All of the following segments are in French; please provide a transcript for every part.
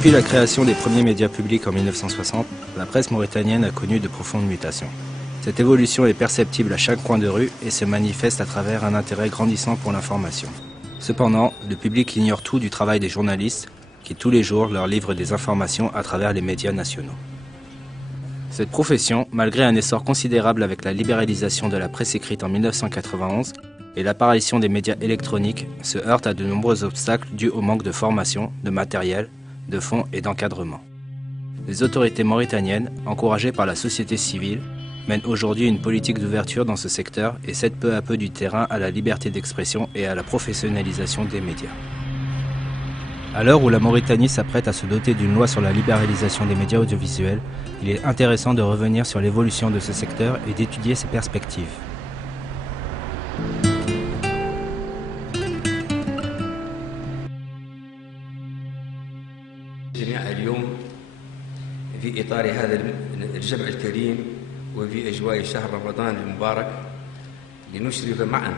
Depuis la création des premiers médias publics en 1960, la presse mauritanienne a connu de profondes mutations. Cette évolution est perceptible à chaque coin de rue et se manifeste à travers un intérêt grandissant pour l'information. Cependant, le public ignore tout du travail des journalistes qui tous les jours leur livrent des informations à travers les médias nationaux. Cette profession, malgré un essor considérable avec la libéralisation de la presse écrite en 1991 et l'apparition des médias électroniques, se heurte à de nombreux obstacles dus au manque de formation, de matériel, de fonds et d'encadrement. Les autorités mauritaniennes, encouragées par la société civile, mènent aujourd'hui une politique d'ouverture dans ce secteur et cèdent peu à peu du terrain à la liberté d'expression et à la professionnalisation des médias. À l'heure où la Mauritanie s'apprête à se doter d'une loi sur la libéralisation des médias audiovisuels, il est intéressant de revenir sur l'évolution de ce secteur et d'étudier ses perspectives. في إطار هذا الجمع الكريم وفي أجواء شهر رمضان المبارك لنشرف معا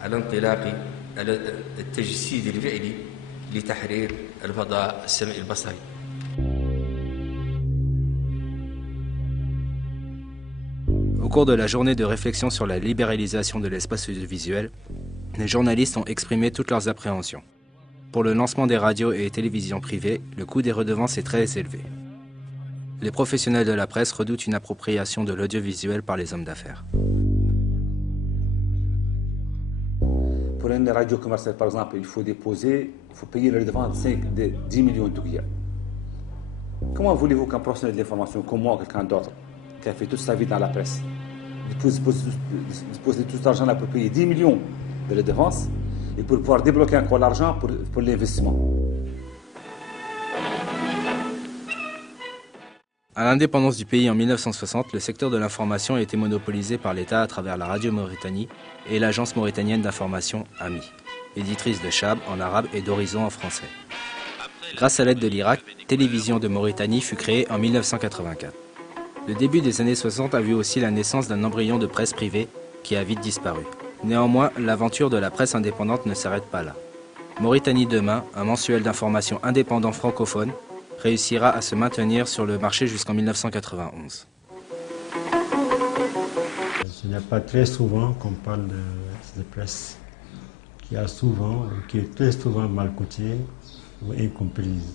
على انطلاق التجسيد الفعلي لتحرير الفضاء السمعي البصري. Au cours de la journée de réflexion sur la libéralisation de l'espace audiovisuel, les journalistes ont exprimé toutes leurs appréhensions. Pour le lancement des radios et télévisions privées, le coût des redevances est très élevé. Les professionnels de la presse redoutent une appropriation de l'audiovisuel par les hommes d'affaires. Pour une radio commerciale, par exemple, il faut payer le redevance de 10 millions de dollars. Comment voulez-vous qu'un professionnel de l'information, comme moi ou quelqu'un d'autre, qui a fait toute sa vie dans la presse, disposer tout cet argent-là pour payer 10 millions de redevances et pour pouvoir débloquer encore l'argent pour l'investissement? À l'indépendance du pays en 1960, le secteur de l'information a été monopolisé par l'État à travers la Radio Mauritanie et l'Agence mauritanienne d'information AMI, éditrice de Chab en arabe et d'Horizon en français. Grâce à l'aide de l'Irak, Télévision de Mauritanie fut créée en 1984. Le début des années 60 a vu aussi la naissance d'un embryon de presse privée qui a vite disparu. Néanmoins, l'aventure de la presse indépendante ne s'arrête pas là. Mauritanie Demain, un mensuel d'information indépendant francophone, réussira à se maintenir sur le marché jusqu'en 1991. Ce n'est pas très souvent qu'on parle de presse qui est très souvent mal cotée ou incomprise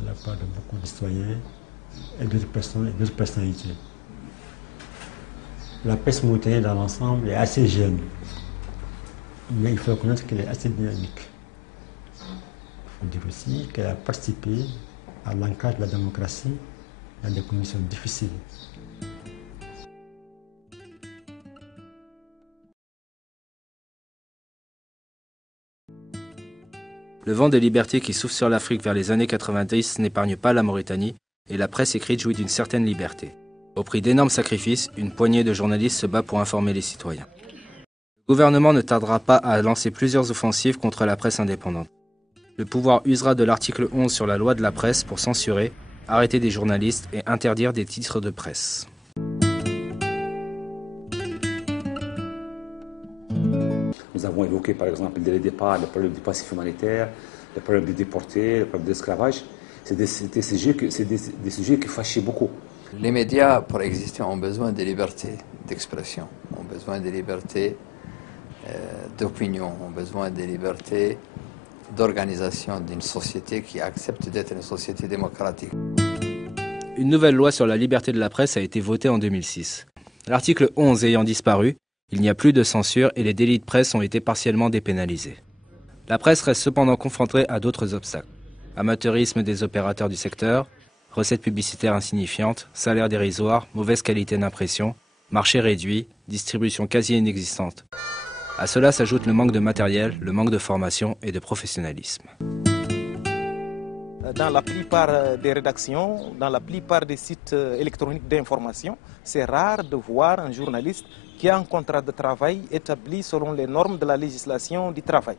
de la part de beaucoup de citoyens et d'autres personnes et d'autres personnalités. La presse mauritanienne dans l'ensemble est assez jeune, mais il faut reconnaître qu'elle est assez dynamique. Il faut dire aussi qu'elle a participé à l'ancrage de la démocratie dans des conditions difficiles. Le vent de liberté qui souffle sur l'Afrique vers les années 90 n'épargne pas la Mauritanie et la presse écrite jouit d'une certaine liberté. Au prix d'énormes sacrifices, une poignée de journalistes se bat pour informer les citoyens. Le gouvernement ne tardera pas à lancer plusieurs offensives contre la presse indépendante. Le pouvoir usera de l'article 11 sur la loi de la presse pour censurer, arrêter des journalistes et interdire des titres de presse. Nous avons évoqué par exemple dès le départ le problème du passif humanitaire, le problème des déportés, le problème de l'esclavage. C'est des sujets qui fâchaient beaucoup. Les médias, pour exister, ont besoin de liberté d'expression, ont besoin de liberté d'opinion, ont besoin de liberté d'organisation d'une société qui accepte d'être une société démocratique. Une nouvelle loi sur la liberté de la presse a été votée en 2006. L'article 11 ayant disparu, il n'y a plus de censure et les délits de presse ont été partiellement dépénalisés. La presse reste cependant confrontée à d'autres obstacles. Amateurisme des opérateurs du secteur, recettes publicitaires insignifiantes, salaires dérisoires, mauvaise qualité d'impression, marché réduit, distribution quasi inexistante. À cela s'ajoute le manque de matériel, le manque de formation et de professionnalisme. Dans la plupart des rédactions, dans la plupart des sites électroniques d'information, c'est rare de voir un journaliste qui a un contrat de travail établi selon les normes de la législation du travail.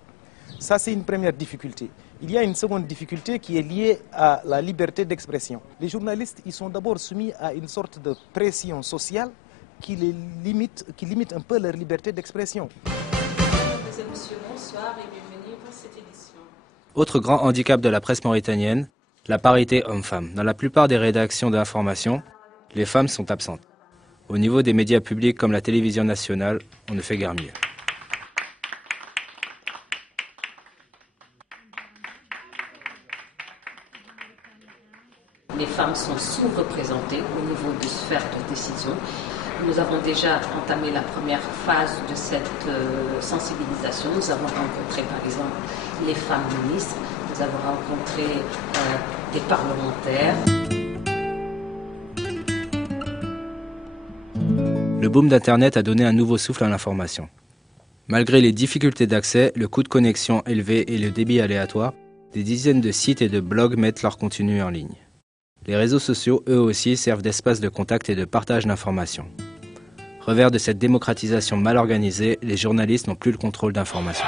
Ça, c'est une première difficulté. Il y a une seconde difficulté qui est liée à la liberté d'expression. Les journalistes, ils sont d'abord soumis à une sorte de pression sociale qui limite un peu leur liberté d'expression. Autre grand handicap de la presse mauritanienne, La parité homme-femme. Dans la plupart des rédactions d'information, les femmes sont absentes. Au niveau des médias publics comme la télévision nationale, on ne fait guère mieux. Les femmes sont sous-représentées au niveau de sphères de décision. Nous avons déjà entamé la première phase de cette sensibilisation. Nous avons rencontré par exemple les femmes ministres, nous avons rencontré des parlementaires. Le boom d'Internet a donné un nouveau souffle à l'information. Malgré les difficultés d'accès, le coût de connexion élevé et le débit aléatoire, des dizaines de sites et de blogs mettent leur contenu en ligne. Les réseaux sociaux, eux aussi, servent d'espace de contact et de partage d'informations. Revers de cette démocratisation mal organisée, les journalistes n'ont plus le contrôle d'informations.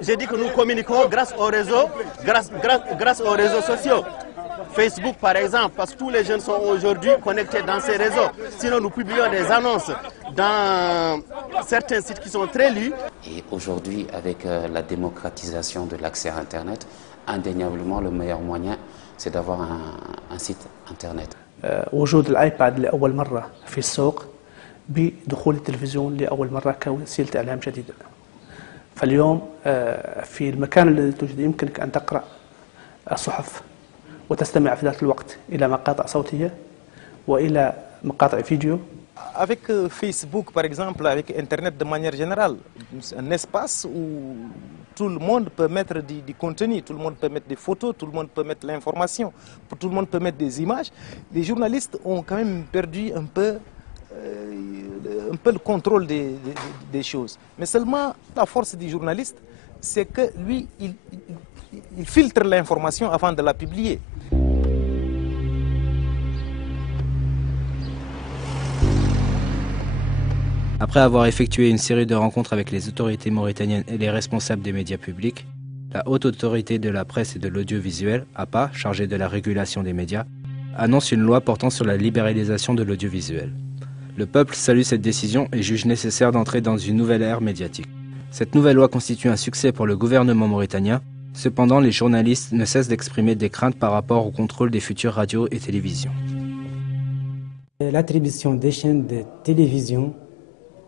J'ai dit que nous communiquons grâce aux réseaux sociaux. Facebook par exemple, parce que tous les jeunes sont aujourd'hui connectés dans ces réseaux. Sinon nous publions des annonces dans certains sites qui sont très lus. Et aujourd'hui, avec la démocratisation de l'accès à Internet, indéniablement le meilleur moyen, c'est d'avoir un site Internet. وجود الآيباد لأول مرة في السوق بدخول التلفزيون لأول مرة كوسيلة إعلام جديدة. فاليوم في المكان الذي توجد يمكنك أن تقرأ الصحف وتستمع في ذات الوقت إلى مقاطع صوتية وإلى مقاطع فيديو. Avec Facebook, par exemple, avec Internet de manière générale, un espace où tout le monde peut mettre du contenu, tout le monde peut mettre des photos, tout le monde peut mettre l'information, tout le monde peut mettre des images. Les journalistes ont quand même perdu un peu le contrôle des choses. Mais seulement la force du journaliste, c'est que lui, il filtre l'information avant de la publier. Après avoir effectué une série de rencontres avec les autorités mauritaniennes et les responsables des médias publics, la Haute Autorité de la Presse et de l'Audiovisuel, APA, chargée de la régulation des médias, annonce une loi portant sur la libéralisation de l'audiovisuel. Le peuple salue cette décision et juge nécessaire d'entrer dans une nouvelle ère médiatique. Cette nouvelle loi constitue un succès pour le gouvernement mauritanien. Cependant, les journalistes ne cessent d'exprimer des craintes par rapport au contrôle des futures radios et télévisions. L'attribution des chaînes de télévision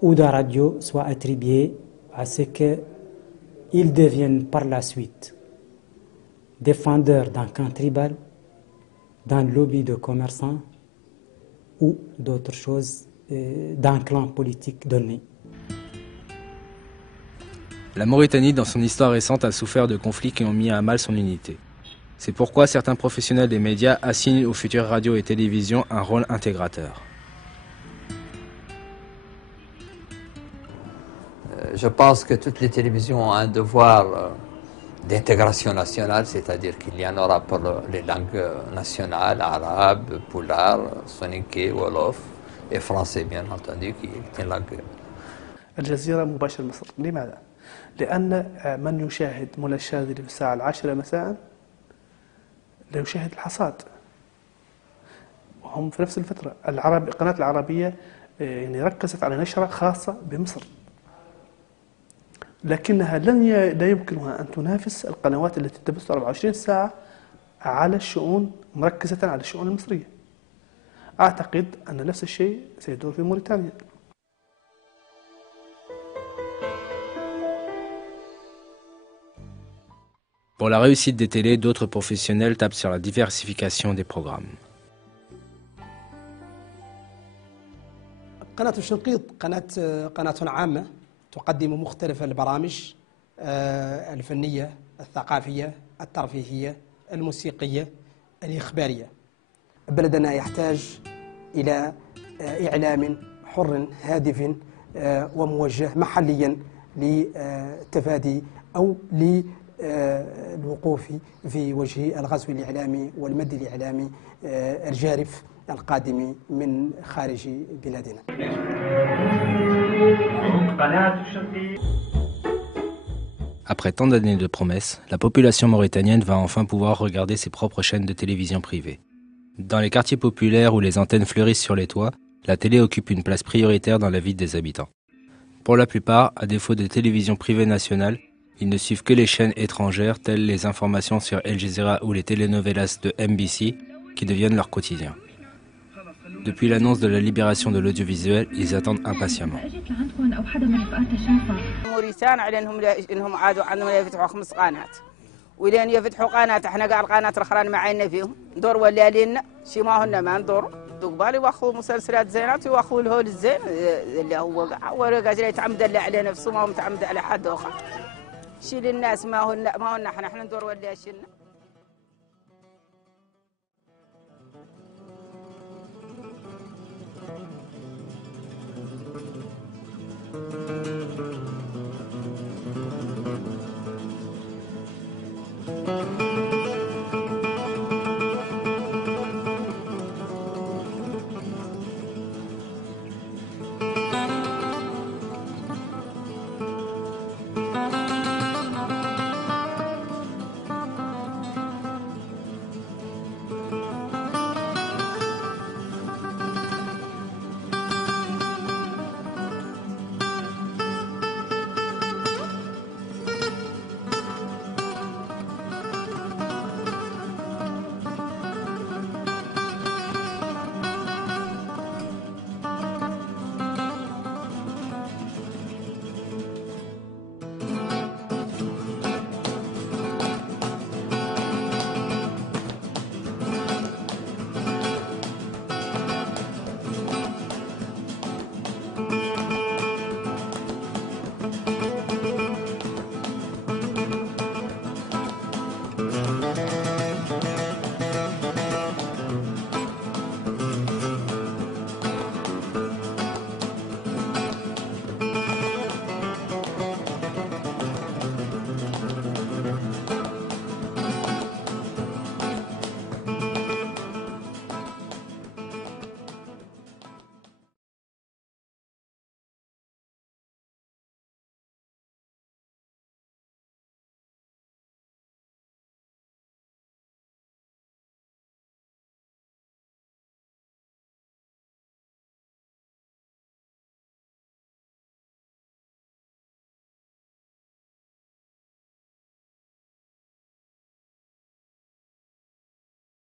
ou de radio soit attribuée à ce qu'ils deviennent par la suite défendeurs d'un camp tribal, d'un lobby de commerçants ou d'autres choses, d'un clan politique donné. La Mauritanie, dans son histoire récente, a souffert de conflits qui ont mis à mal son unité. C'est pourquoi certains professionnels des médias assignent aux futures radios et télévisions un rôle intégrateur. Je pense que toutes les télévisions ont un devoir d'intégration nationale, c'est-à-dire qu'il y en aura pour les langues nationales, arabe, poulard, soninké, wolof et français bien entendu, qui est une langue. الجزيرة مباشر مصر، لماذا؟ لأن من يشاهد منى الشاذلي في الساعة 10 مساء لا يشاهد الحصاد. وهم في نفس الفترة القناة العربية يعني ركزت على نشرة خاصة بمصر. لكنها لا يمكنها أن تنافس القنوات التي تبث 24 ساعة على الشؤون مركزة على الشؤون المصرية. أعتقد أن نفس الشيء سيدور في موريتانيا. Pour la réussite des télés, d'autres professionnels tapent sur la diversification des programmes. قناة الشنقيط قناة عامة تقدم مختلف البرامج الفنية، الثقافية، الترفيهية، الموسيقية، الإخبارية. بلدنا يحتاج إلى إعلام حر هادف وموجه محليا للتفادي أو للوقوف في وجه الغزو الإعلامي والمد الإعلامي الجارف القادم من خارج بلادنا. Après tant d'années de promesses, la population mauritanienne va enfin pouvoir regarder ses propres chaînes de télévision privées. Dans les quartiers populaires où les antennes fleurissent sur les toits, la télé occupe une place prioritaire dans la vie des habitants. Pour la plupart, à défaut de télévision privée nationale, ils ne suivent que les chaînes étrangères telles les informations sur Al Jazeera ou les telenovelas de MBC qui deviennent leur quotidien. Depuis l'annonce de la libération de l'audiovisuel, ils attendent impatiemment. ولين يفتحوا قناة احنا قال قناة الاخرى ما عينا فيهم دور ولا لنا شي ما هن ما ندور دوقبالي واخذوا مسلسلات زينات واخذوا الهول الزين اللي هو ورقه يتعمد على نفسه ما هو متعمد على حد اخر شي للناس ما هن احنا ندور ولا شنا